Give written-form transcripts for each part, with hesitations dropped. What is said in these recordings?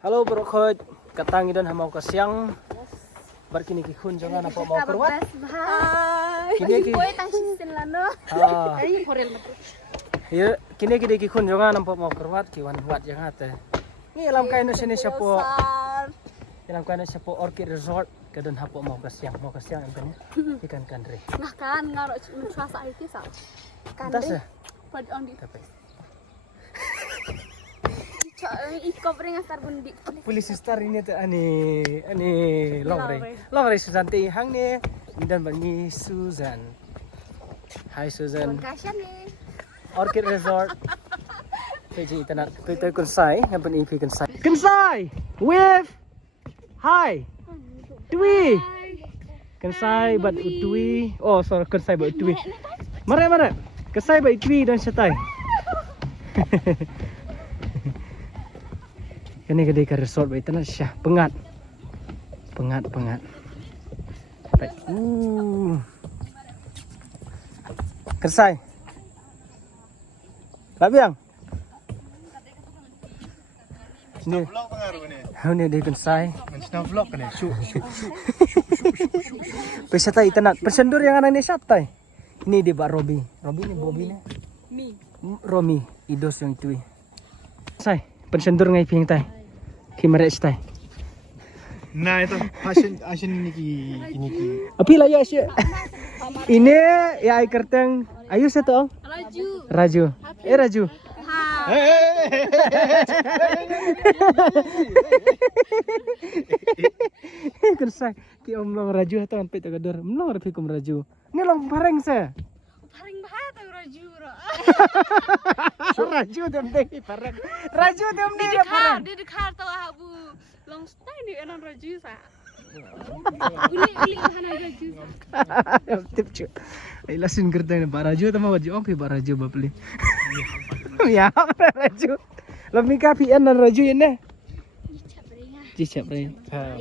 Halo bro khoj, katang idan hamau ka siang. Bar kini ki khun jonga na po mau kerwat. Kini ki Boy tang sin lano. Ay korel matu. Ye kini ki khun jonga na po mau kerwat ki wan wat janga te. Ni alam kai no sini siapo. Alam kai no siapo Orchid Resort kadan hapo mau ka siang em kan ikan kanre. Nah kan ngaro cuaca itu sa. Kan Tas ya. Pad on di Tapi ikop ring asar bundi. polisi star ini tuh ani longre Susanti hang nih dan bangi Susan. Hai Susan. Kasian nih. Orchid Resort. Peji tanah tu kensai, ngapain ipi kensai with hi Dwi kensai bat Dwi oh sorry kensai bat Dwi mare kensai bat Dwi dan setai. Ini gede ke resort baik tanah syah pengat baik kensai labiang ini ini di kensai vlog kan ya. peserta itanat persendur yang anak ini satai ini di Pak Robi ini Bobby nih Romi idos yang tui sai persendur ngai ping tai kimare stai Nah itu asin ini ki. api lah ya sih ini ya kerteng ayo satu Raju Raju Kersai ki om long Raju atau sampai tagador long rapi kum Raju ini long pareng saya Paling bahaya tuh Raju. Raju dem deh pareng Raju dem deh pareng Di dekat tuh abu. Long stay di enan Raju sa. Uli hana Raju. tip cu ay lasin kerteng Pak Raju tama wajib om Pak Raju bapli ya Raju lebih kapian dan Raju ini Cicap rin.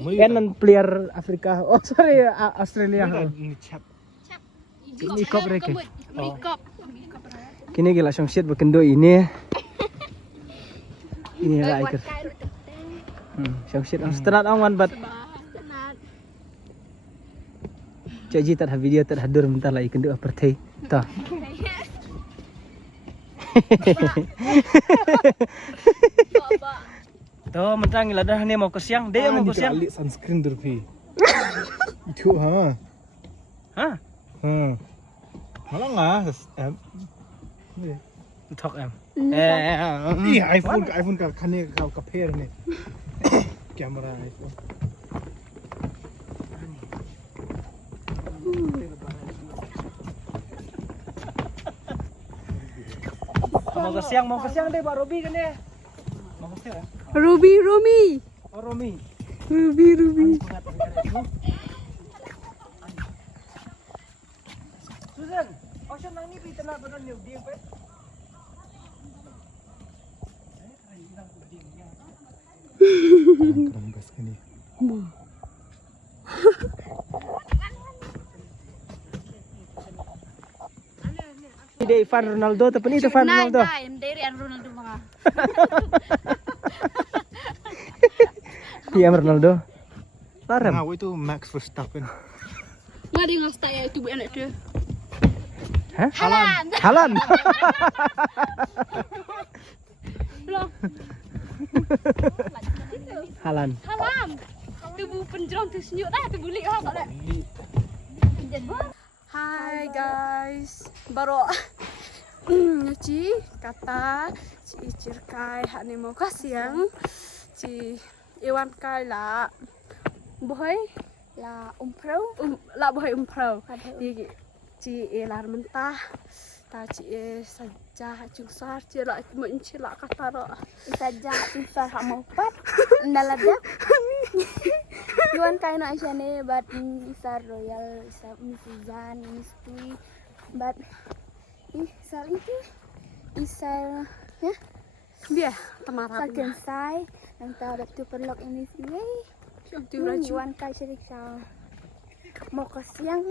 Yan player Afrika. Oh sorry Australia. Ini kop reke. Kini gila song shit berkendo ini. Ini lah iker. Song shit ang strat awan bat. Caji tak video tak hadir bentar lagi kendo apartheid. Tah. Tuh, mentang iladah nih mau ke siang, dia mau ke siang. Alik sunscreen durpi. Itu ha. Hah? Malah nggak. Tok em. Iya iPhone kan nih kau kapir nih. Kamera iPhone. Mau ke siang deh Pak Robi kan ya. Mau ke siang. Ruby. Oh Romi. Ruby. Susan, ocean nang ni pitana badan ni dia pe. Kerambas kan nih. Ide Ivan Ronaldo tapi ini Ivan Ronaldo. Nah, dari Ronaldo mga. Iya Ronaldo. Larem. Nah itu Max Verstappen. Nggak dia nggak stay itu bu enak tuh. Hah? Halan. Loh. Halan. Tubuh penjerong tuh senyuk dah tuh bulik ha tak Hai guys, baru nyuci kata ci cirkai hak ni mau kasiang ci iwan kai la boy la boy umprau di ci elar mentah ta ci saja cungsar ci la menci la kata ro saja insar hak mau pat ndalada Yuan kain Aisyah nih bat isar royal isar misuzan mistui bat isar itu isar ya dia tamarap kensai yang tahu ada tu perlok ini sih yang tu raju Yuan kai serik sao mau ke siang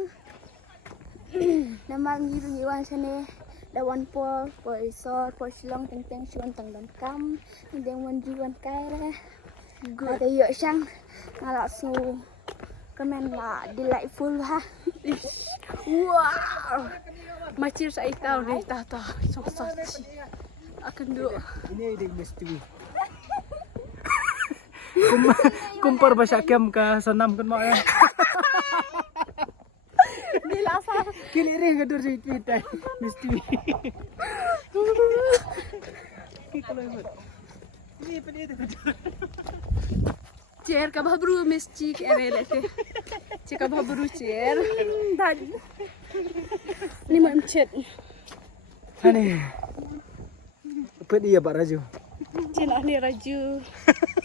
nama ngiru Yuan sana dawan po isor po silong teng suan tang dan kam deng wan Yuan kai Ada yuk sang ngalak su comment là delightful ha. Wow. Macam saya tahu ni tahu sosok akan duk. Ini dia mesti. Kumpar bahasa kem ke senam kan mak ya. Dilasa. Kili ring gadur si Twitter mesti. Kalau ikut. Ini apa dia tu? Chair ka baru mesti kere lete. Cika baru chair. Dan ni mau chat. Ani. Apa dia Pak Raju? Cina ni Raju.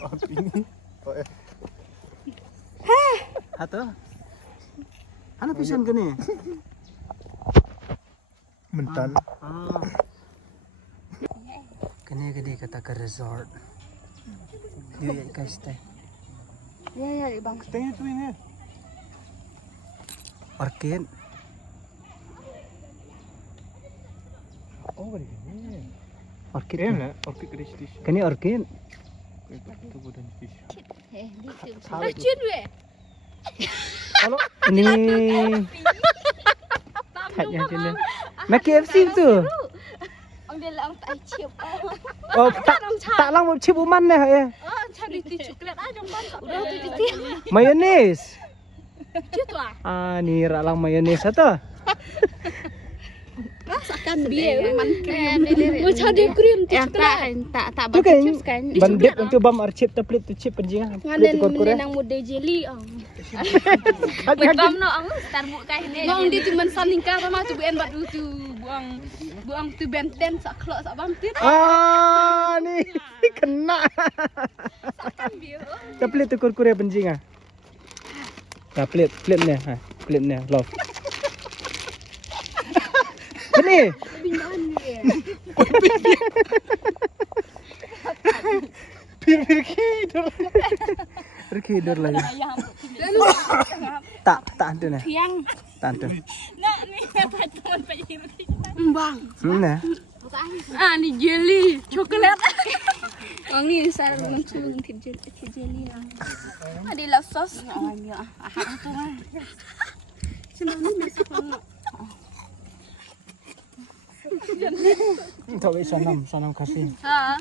Oh, ini. Oh, Atau? Ano pisan ka ni? mentan. Kani gede kata ke resort. Dia guys teh. Ya ya bang. Tanya tu ini. Orchid. Oh, balik ni. Orchid. Kena orchid kristis. Kani orchid. Itu bodan kristis. Raju dua. Kalau Ini. Tanya sini. Nak KFC tu. Ông đây là ông tại chịu. Oh, tak lang mau chip uman dah ya. Oh, cari ti coklat aja ban. Udah tu ti. Mayonnaise. Cik tu ah. Ah, ni rak lang mayonnaise atau? Rasakan dia man krim. Mau cari krim ti coklat. Tak Tu kan chips kan. bandit untuk bam archip taplit tu chip penjing. Nganen menenang mode jelly ang. Betom no ang Starbucks kan ni. Ngong dia cuma salingkah sama tu ben bat tu buang tu benten sak klok sak bantir. Ah, ni kena. Sakan dia. Taplit tu kurkure penjing ah. Dah plate ni ha. Plate ni love. Ni. pir kidur. Berkidur lagi. Tak ada ni. Yang Tak ada. Bang. Nah. Ah ni jelly coklat. ang ni sa langsung tip jelly na. Ada lah sos. Tak boleh sanam kasih. Ha.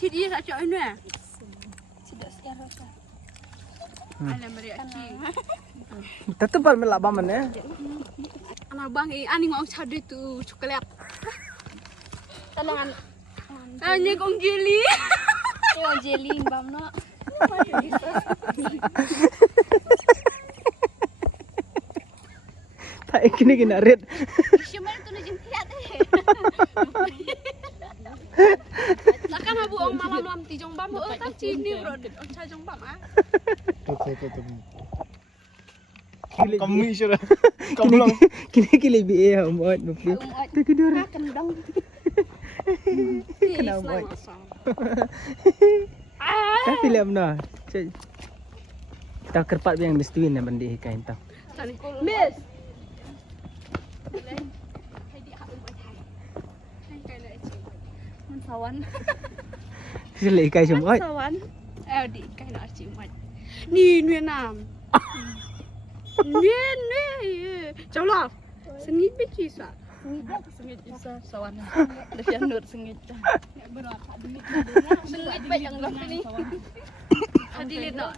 Cik dia tak cakap ni. Tidak sekarang. Alam meriak cik. Tetap melak baman ya. Anak bang ani mau cari tu coklat. Tanangan. Hanya kong jelly. Yo jelly bam no. Tak kena red. Siapa tu nak jemput deh. Takkan abu orang malam ti jong bam. Oh tak cini bro. On cai jong bam ah. Tu. Kami sudah. Kini bi eh umat nupi. Tak tidur. Kendang. Kena umat. Kan film nah. Kita kerpat yang mistuin yang bandi kain tau. Miss. Sawan. Sila ikai semua. Sawan. Di ikai nak ciuman. Ni Nam. Ni. Jauh sengit beci sa. Sengit isa sawan. Ada nur sengit. Berapa duit? Sengit baik yang lama ni. Dilit nak.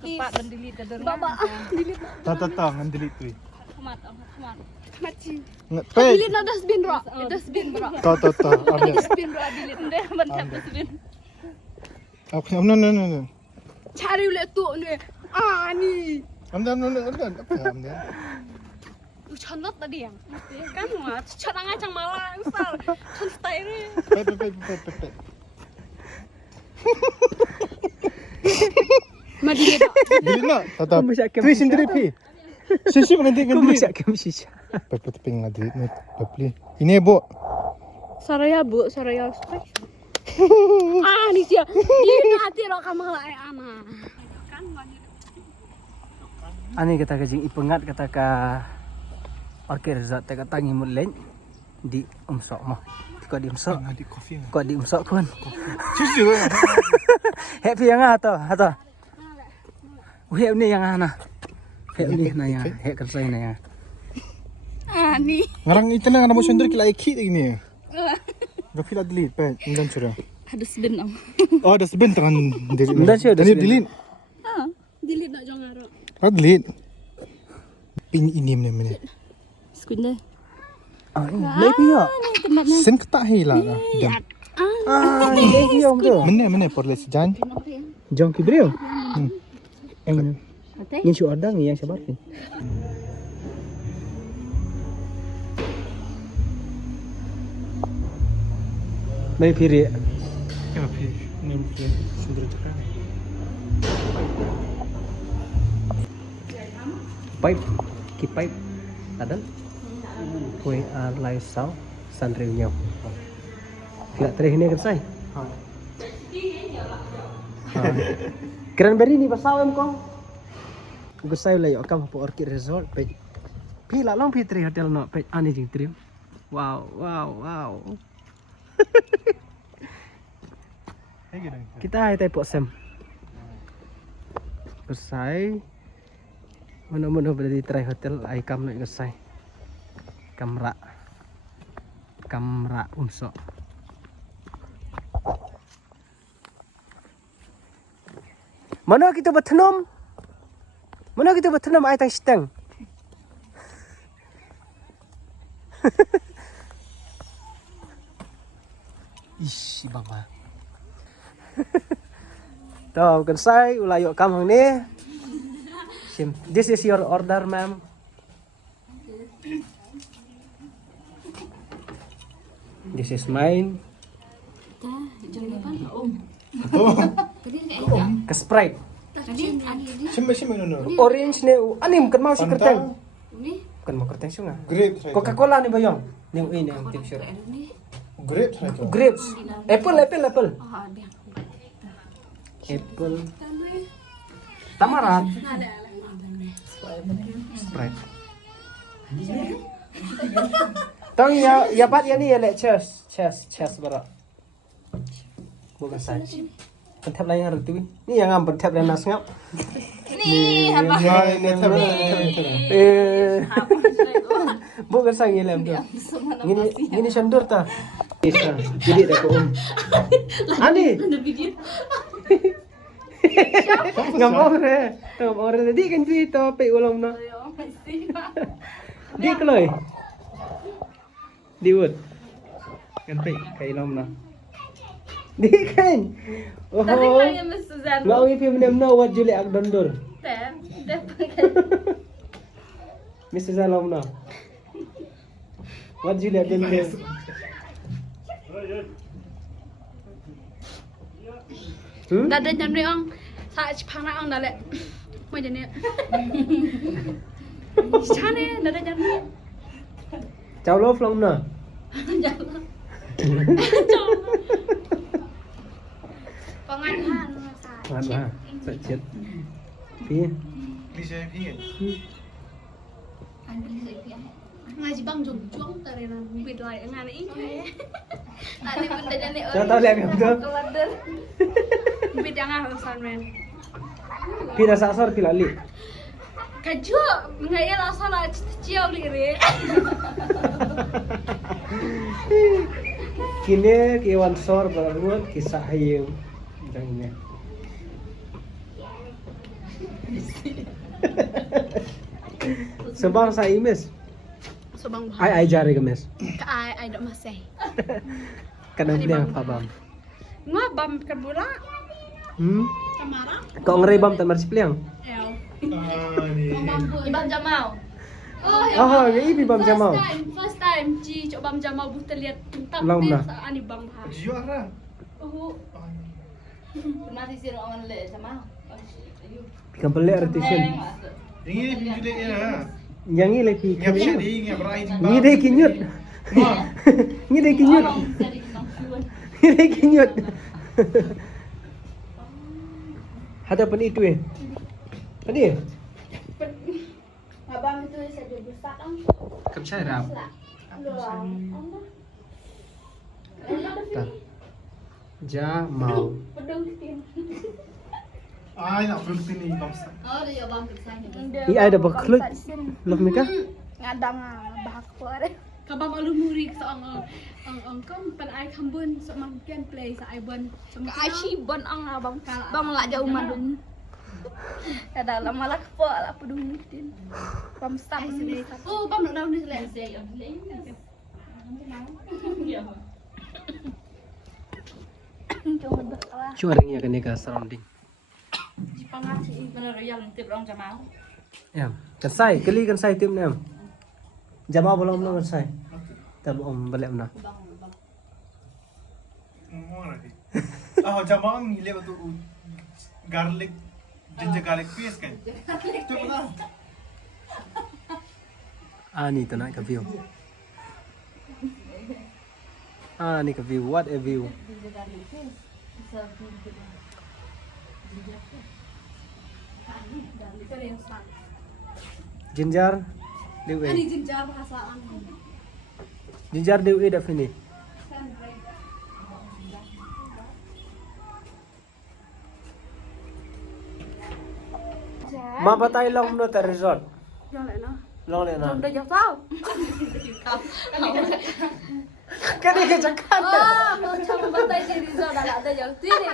Kepat dan dilit ke dorang. Baba. Dilit nak. Tak ngandelit tu. Kemat. Maci. Ngepet. Dilit nak dustbin bro. Dustbin bro. Tak. Ambil. Dustbin bro dilit. Dah mantap dustbin. Aku no. Cari ulit tu ni. Ah ni. Ambil. Apa ambil? Conot tadi yang. Kan mah cara ngacang malah misal. Conot style ni. Pet. Madi dia. Dilit nak? Tak. Kau mesti akan Pi sendiri pi. Sisi nanti Kau ngandelit. mesti akan sisa. Pet ngandelit ni. Beli. Ini bu. Saraya bu, saraya. Ah ni dia. Ini hati lo kamu lah anak. Ani kata kajing ipengat kata ka orkir zat kata ngimut lain di umsok mah. có điểm sợ Nanti kopi. có điểm sợ luôn Susu. happy yang atau happy ni yang ana happy ni na ya happy kan saya na ya Ani. Ngarang itu na namo sendiri kila ikit ini. Rafi lah delete pe, ingin curang. Ada sebenam. Oh, ada sebentar kan delete. Dah sure, dah Delete. Ah, delete nak jangan arok. Ah, delete. Ini mana. Screen dah. maybe ya Ni tempat ni. Sen ketak hilang. maybe ya betul Mana porles jan. jom kibrio yang mana Betul? yang si ordang yang sabar ni mai piri Ya, pi. Ni mungkin sendiri cakap. pipe ki pipe ada kue lai sao san riu nhau tidak terih ini kan saya cranberry ni pasal em kong gusai lai okam po orchid resort pe pi la long pi tri hotel no pe ani jing tri wow kita hai tai po sem gusai mana berada try hotel ai kam no gusai kamra unso mana kita bertenum ai tang steng ish bang Tahu kan saya ulayok kam hang ni. This is your order, ma'am. This is mine. Ke Sprite. Siapa no. Orange ni anim kan mau si kerteng. Ni. Kan mau kerteng sunga. Grape. Coca-Cola ni bayong. Ni ini yang tip sure. Grape saya tu. Grapes. Apple. Ah, biar. Apple. Tamarat. Sprite. Tong ya pat ya ni ya le cheers bara. Bukan saya. Pentap lain harus tu. Ni yang am pentap lain nas ngap. Ni apa? Bukan sang ilem tu. Gini sandur ta. Bisa. Jadi dah ko. Ani. Ada video. Ngam ore tadi kan tu topik ulang na. Di keloi. Di wood. Kan pe kai lom na. Di kan. Oh. Tadi kaya Mr. Zan. Ngau if you know what Julie Agdondur. Tem. Mr. Zalom na. What Julie Agdondur. Dah ada jam ni ong. Saat cepana ong dah le. Mau jadi. Cana dah ada jam ni. Chào lốp long nè. Jangan. Pengahan masa. Ngoan ha. Sợ chết. Phi. Đi chơi phi. Ngaji bang jom juang tadi na bid lai ngan ini. Tadi benda jadi Cho tao lihat yang tu. bid yang alasan men. Phi dah sasar phi lali. Kaju ngaya rasa lah ciau liri. Kini kiwan sor berarut kisah hayung. Yang ini. Sebang saya imes. Sobang Ai jari kemes. ai dok masih. Kadang dia apa bam? Ngabam kerbula. Kamara. Kau ngeri bam tak marsi pliang? El. Ni. Ibam Jamal. Oh, ini bam jamal. First time ci coba bam Jamal buta lihat tentang Lam dia lah. ani bang ha. Jiwa arah. Oh. Pernah sisir orang le sama. Ikan pelik artisan. Ini juga ya. Yang ini lagi. Ngap jadi ngap berai di Ini deh kinyut. Ini deh kinyut. Ini deh kinyut. Ada pen itu eh. Tadi. Abang itu saja besar kan. Kam saya rap. Tar. Jamal. Ai nak berhenti ni bangsa. Oh, dia bang pisahnya. I ada baklut. Love me ka? Ngadang bahak kuat. Kabam alu muri seorang kom pan ai kambun seorang kan play sa ai bon. Aci bon ang abang bang lak jauh madun. Kadang lama lah kuat lah peduli din. Bam stop sini. Oh, bang nak daun ni selai saya. Cuma dah. Cuma ring ya kan ka surrounding. Pangat si benar yang tip orang Jamal. Em, kan sai, kali kan sai tim em. Jamal belum kan sai. Tab om balik mana? Mau lagi. Jamal ngile batu garlic ginger garlic paste kan. Tu apa? Ni tu nak ke view. Ni ke view. What a view. Ginger. Dewi. Ini jinjar bahasa ang. Ginger dewi dah fini. Ma batai long no ter resort. Yang lain no. Long le na. Udah jauh tahu. Kan dia cakap. Oh, mau coba batai di resort dah ada jauh sini.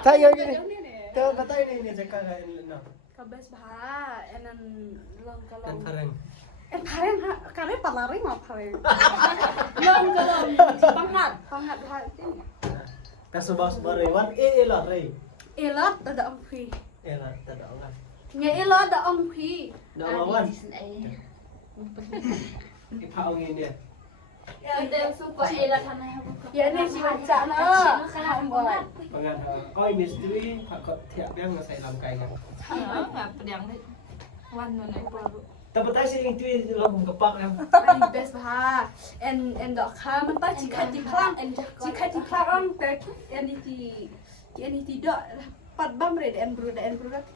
Tayo gini. Tayo batai ni cakap na. Kabes bah, enan long Dan kalau. pareng. Karen ha, karen palari mau karen. Long kalau pangat bah itu. Kasubas barewan lah rei. Elot ada ong phi. Lah tak ada orang. Nya elot ada ong phi. Nak lawan. Ipau ini dia. Ada suka elat hanai aku. Ya ni si baca na. Pangat oi misteri pak kot tiap yang saya lamkai kan. Pedang ni. Wan mana baru. Tapi tak sih itu long kepak kan. Ani best bah. En dok ha man ta jika di plang jika di plang tek en tidak pat bam red en bru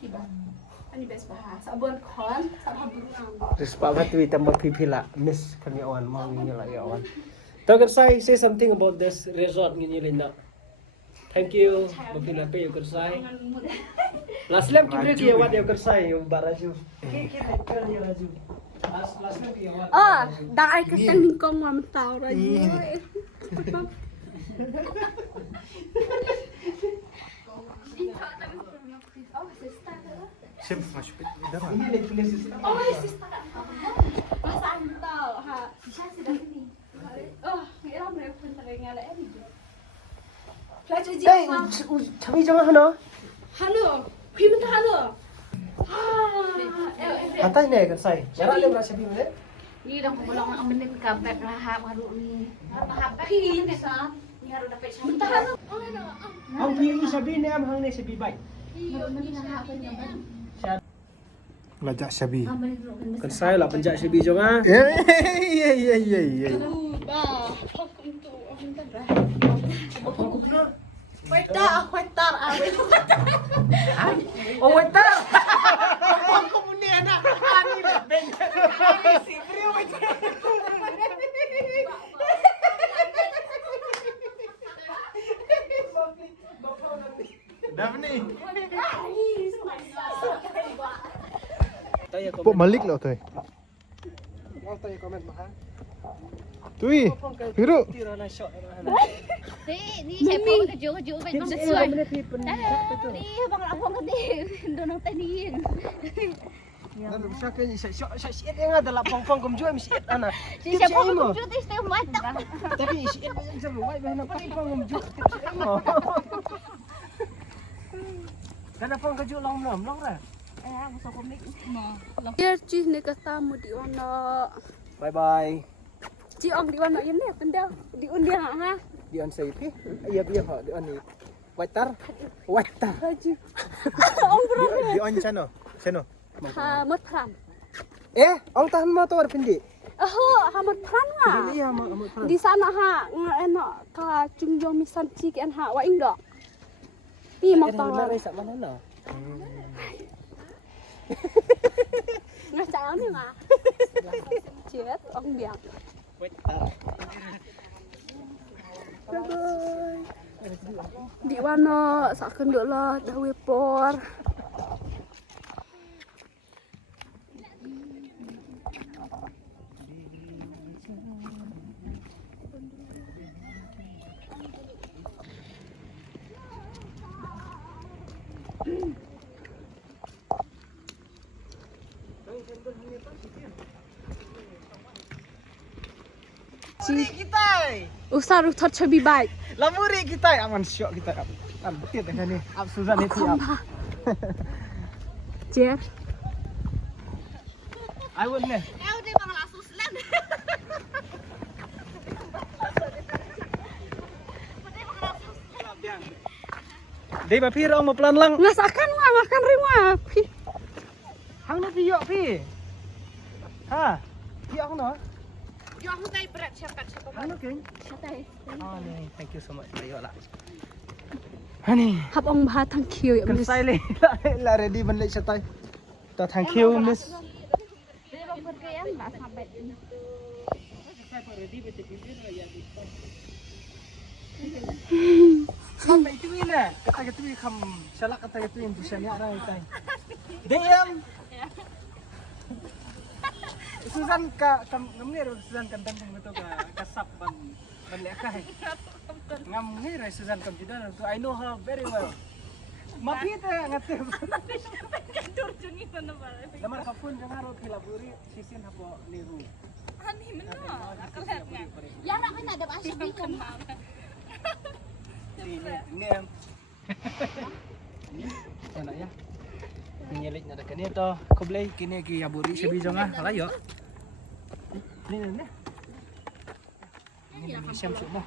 ti ba. Ani best bah. Sabon kon sabah burung. Terus Pak Batwi tambah pipila miss kami awan mau ngini lah ya awan. Tahu kan saya say something about this resort ngini Linda. Thank you. Bapila pe yukar saya. Last time kita kiya wat yukar saya yung baraju. Kita kan ya raju. Last time kiya wat. Ah, dah ai keteng kong ma mentau ra ji. Chef masuk dah. Ini lagi places. Oh, sister. Masa antau ha. Siapa sih dah ni? Oh, ngira mereka pun teringat lah ni. Flash je. Eh, kami jangan hana. Halo, kui minta halo. Hantai ni kan saya. Jarak dia berapa sih ni? Ni dah pulang ang menit kapet rahap haru ni. Rahap ni sa. Ni haru dapat sa. Minta halo. Hang kiri sabi ni am hang ni sabi baik. Lajak Shabi. Kan saya lah penjak sabi jong ah. Bah, hukum tu. Waiter. Oh, waiter. Dah ni. Tanya Pok Malik lah tu. Mau tanya komen mahal. Tui. Biru. Tira na shot. Ni saya pun kerja baik bang sesuai. Ni bang lapor ke dia. Donong taniin. Lalu bisa kan shot yang ada lah pong kumjual mesti ana. Siapa pun komputer tu mantap. Tapi isi yang seruai bahana pong kumjual. Kada pong kumjual long lah. Masuk komik. Dear Ci ni kata mu di wana. Bye bye. Ci ong di wana ini pendau. Di undian ha. Di on say pi. Iya biya ha di on ni. Waiter. Haji. Ong bro. Di on chano. Ha mat pram. Ong tahan mo to pindi. Ha mat pram ha. Ini ya mak Di sana ha enak ka jungjong misan ci kan ha wa ing dok. Pi mau tang Mana sak mana na? Nggak tahu nih mah. Chết ông biang. Di mana saken dulu lah dawe por. Kita. Usah rutar cebi baik. Lamuri kita aman syok kita. Am betit dengan ni. Ab Suzan ni tiap. Chết. I would ne. Dei ba phi rong ma plan lang. Nggak sakan mah makan rimah. Hang no pi yok pi. Ha. Pi aku no. Yo aku tay berat siapa Hang no king. Siapa? Oh ni, thank you so much. Ayo lah. Hani. Hab ông bà thằng kiều vậy. Kan sai le. La ready ban le chatai. Ta thank you miss. Jadi bang berkaian nggak sampai ini. Sampai itu ini. Kata itu kam salak kata itu yang bisa ni ara itai. Diam. Susan ka kam ngamir Susan kan tentang itu ka kasap ban lekai. Ngamir Susan kam tidak tu I know her very well. Mapita ngate. Turjungi mana balik. Lamar kapun jangan ro kilaburi sisin hapo liru. Ani mana? Akalnya. Ya nak kena ada asyik ni kan. Ini em. Sana ya. Nyelik na kani to. Koblay kini ki yaburi sa bijo nga. Kalayo. Ni. Ini syamsu mo.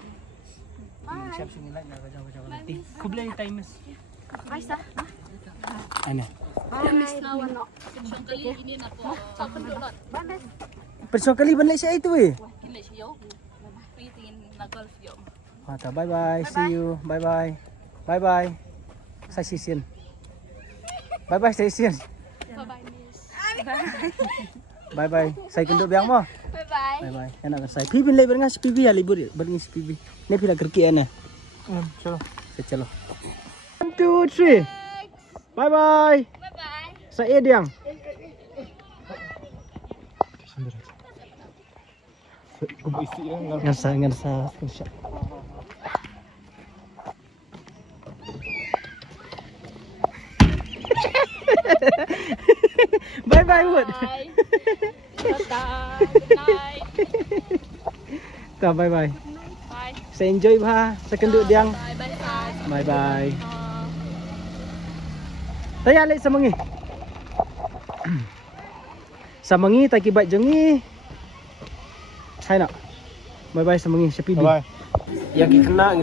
Ini syamsu nilai na kajaw-kajaw. Koblay times. Aisa. Ano? Ini nak po. Saken dulu. Perso kali banlay siya ito eh. Kini siyo. Tingin na golf yo. Mata bye bye. See you. Bye bye. Bye bye. Sa sisin. Bye bye sisin. Bye-bye, miss. Bye bye. Say kundo biang mo. Bye-bye. Bye bye. Enak kan say. Pipi lay beranga si pipi ya libur beranga si pipi. Ne pila kerki ana. Chalo. Chalo. 1 2 3. Bye bye. Bye-bye. Sa Ediang. Kubu isi yang Ngarsa. Bye bye Wood. Bye. Tata. Good night. Ta bye bye. Bye. Sa enjoy ba sa kenduk diang. Bye-bye. Bye bye. Taya alik sa mangi. Sa mangi ta kibat jongi. Hai nak. Bye bye sa mangi sa pibi. Bye. Yang kena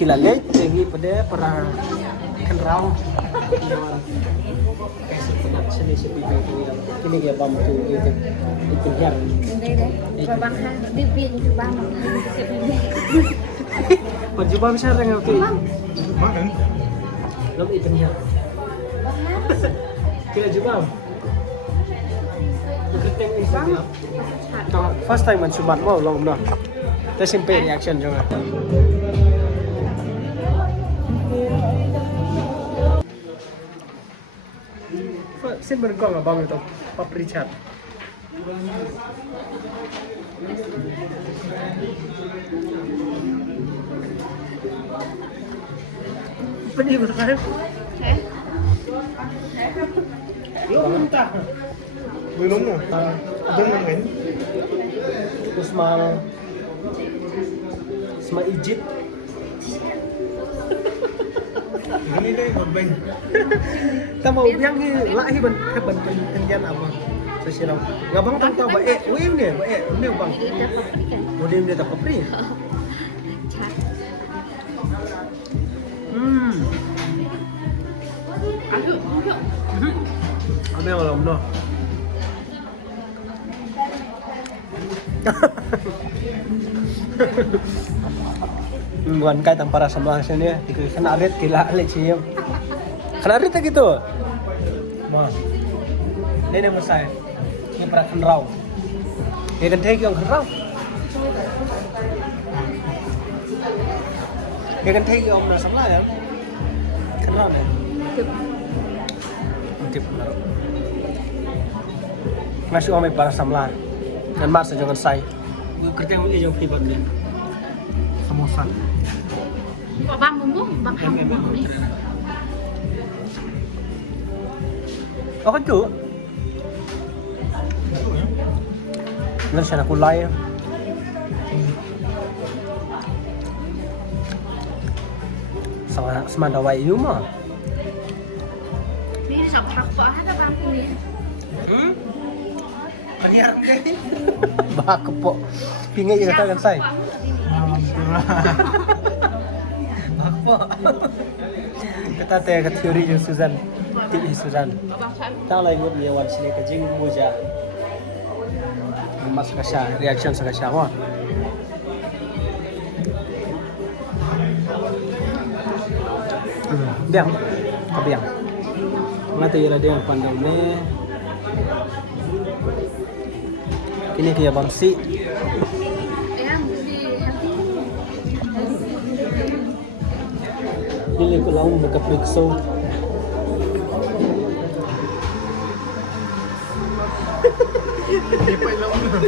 kilalit jadi pada para kenrang. Sini sa pibi kini kaya bam tu gitu. Itu yang. Rồi bằng hai đi viên thì ba bằng hai cái đi. Pajubam siya rin okay. Mana? Lam ikan siya. Kaya jubam. Kerteng isa niya. First time man subat mo long na. Ta simple reaction juga. Sin berkong abang itu paprichat. Pedih betul. Lo muntah. Belum mo. Dengan kan? Terus sama Egypt. Ini deh babeng. Tama yang lahi ban kenyan apa? Sesiram. Ngabang tahu ba wave ni, ni bang. Modem dia tak papri. Ano yung alam no? Bukan kait para sama hasilnya, kena arit kila alit sih. Kena arit gitu. Ma. Đây là một sai. Ini pernah kenrau. Dia kan take yang kenrau. Dia kan take yang pernah sama ya. Kenrau deh. Tip benar. Masih om pernah sama. Dan masa jangan sai. Kerja yang ini yang hebat dia. Samosa. Bang bumbu, bang bumbu nih. Oh kan tu? Nanti saya nak kulai. Sama semanda wai itu mah. Ini sok rokok ada bang ini. Bayar kan? Bah kepok. Pingai je kata kan saya. Apa? Kata teh ke teori je Susan. Tip Susan. Tak lagi buat dia wan sini ke jing moja. Mas kasih reaction sekasih apa? Diam, kabiang. Mata ia ada yang pandang ni. Ini dia bangsi. Ini aku laung dekat Pixo. Hindi pa ilaw na.